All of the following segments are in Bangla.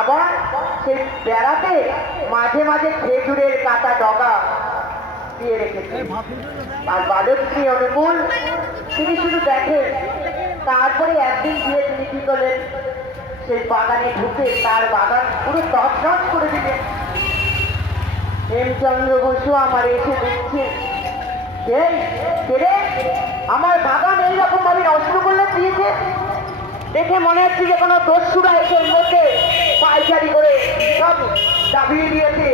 আবার সেই বেড়াতে মাঝে মাঝে খেজুরের কাঁটা ডগা দিয়ে রেখেছে। আর বালকশ্রী অনুকূল তিনি শুধু দেখেন। তারপরে একদিন গিয়ে তিনি কি করলেন, সেই বাগানে ঢুকে তার বাগান পুরো তছনছ করে দিলেন। হেমচন্দ্র বসু আমার এসে দেখছে, আমার বাগান এইরকম ভাবে নষ্ট করলে দিয়েছে। দেখে মনে হচ্ছে যে কোনো দস্যুরা এসে মধ্যে পাইচারি করে সব চাপিয়ে দিয়েছে।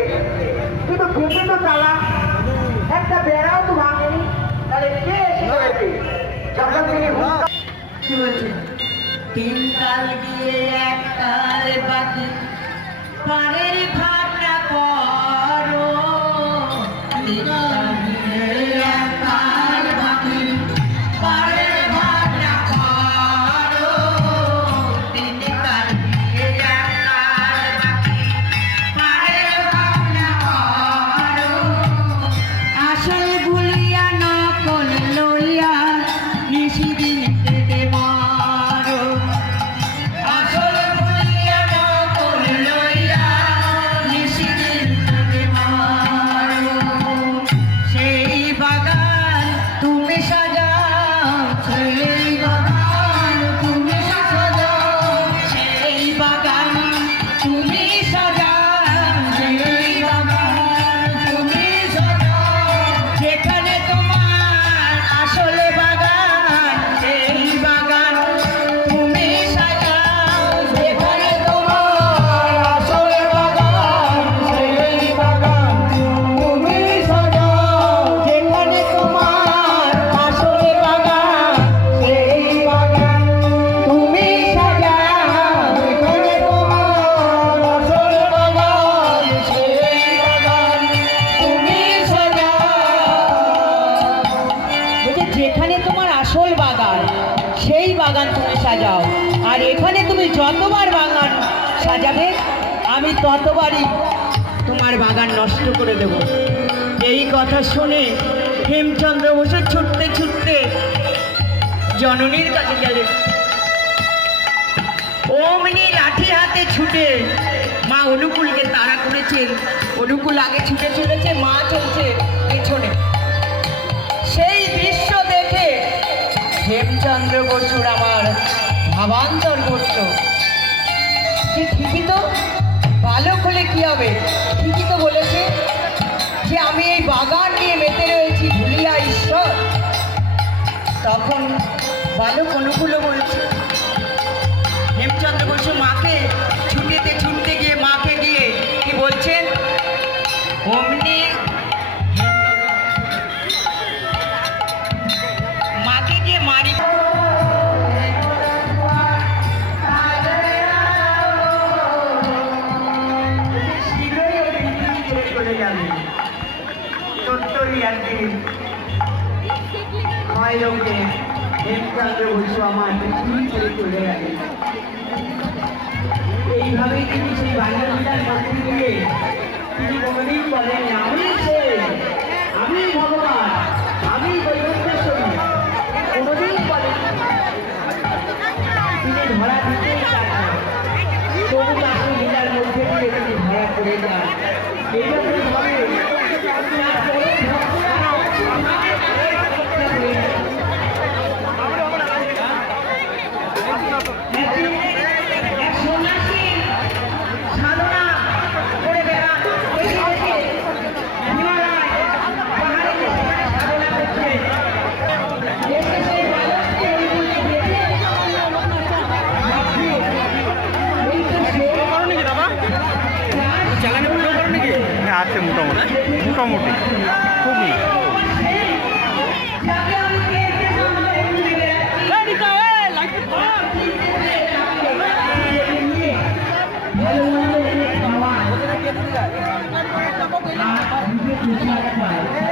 কিন্তু ভেঙে তো চালা, একটা বেড়াও তো ভাঙেনি, তাহলে কে এসে করেছে? যখন তিনি কি বলছেন, তিন কাল গিয়ে এক কাল বাকি, পারের ভাবনা করো। তিন কাল গিয়ে এক কাল বাকি, পারের ভাবনা করো। তিন কাল গিয়ে এক কাল বাকি, পারের ভাবনা করো। আসল ভুলিয়া নকল লইয়া নিশিদিন কেটে মারো। আসল ভুলিয়া নকল লইয়া নিশিদিন কেটে মারো। সেই বাগান তুমি সাজাও, সেই বাগান তুমি সাজাও, সেই বাগান তুমি সাজাও, সেই বাগান তুমি সাজাও। যেখানে তোমার আসল বাগান, সেই বাগান তুমি সাজাও। যেখানে তোমার আসল বাগান, সেই বাগান তুমি সাজাও। যেখানে তোমার আসল বাগান, সেই বাগান তুমি সাজাও। যেখানে তোমার আসল বাগান, সেই বাগান তুমি সাজাও। যেখানে তোমার আসল বাগান, সেই বাগান তুমি সাজাও। আর এখানে তুমি যতবার বাগান সাজাবে, আমি ততবারই তোমার বাগান নষ্ট করে দেব। এই কথা শুনে হেমচন্দ্র বসু ছুটতে ছুটতে জননীর কাছে গেলেন। অমনি লাঠি হাতে ছুটে মা অনুকূলকে তাড়া করেছেন। অনুকূল আগে ছুটে চলেছে, মা চলছে পেছনে। সেই দৃশ্য দেখে হেমচন্দ্র বসুর আমার ভাবান্তর করত যে ঠিকই তো, বালক হলে কি হবে, ঠিকই তো বলেছে যে আমি এই বাগান নিয়ে মেতে রয়েছি, ভুলিয়া ঈশ্বর। তখন বালক অনুকূলও বলছে। হেমচন্দ্র বসু মাকে ছুটতে গিয়ে মাকে গিয়ে কি বলছেন, অমনি মাকে গিয়ে মারি শীঘ্রই ওই পৃথিবী ছেড়ে চলে যাবে। সত্যই একদিন হয় লোকে হেমচন্দ্র বসু আমার পৃথিবী ছেড়ে চলে গেলেন। এইভাবেই তিনি সেই বাল্যবিদ্যার মধ্যে দিয়ে তিনি কোনোদিন বলেন আমি সে, আমি ভগবান, আমি বৈকুণ্ঠেশ্বরী, কোনোদিন বলেন। তিনি ধরা দিতেই চান না, তবু তাকে লীলার মধ্যে দিয়ে তিনি ধরা পড়ে যান। এইরকম ভাবে আছে মোটামুটি খুবই। ভালো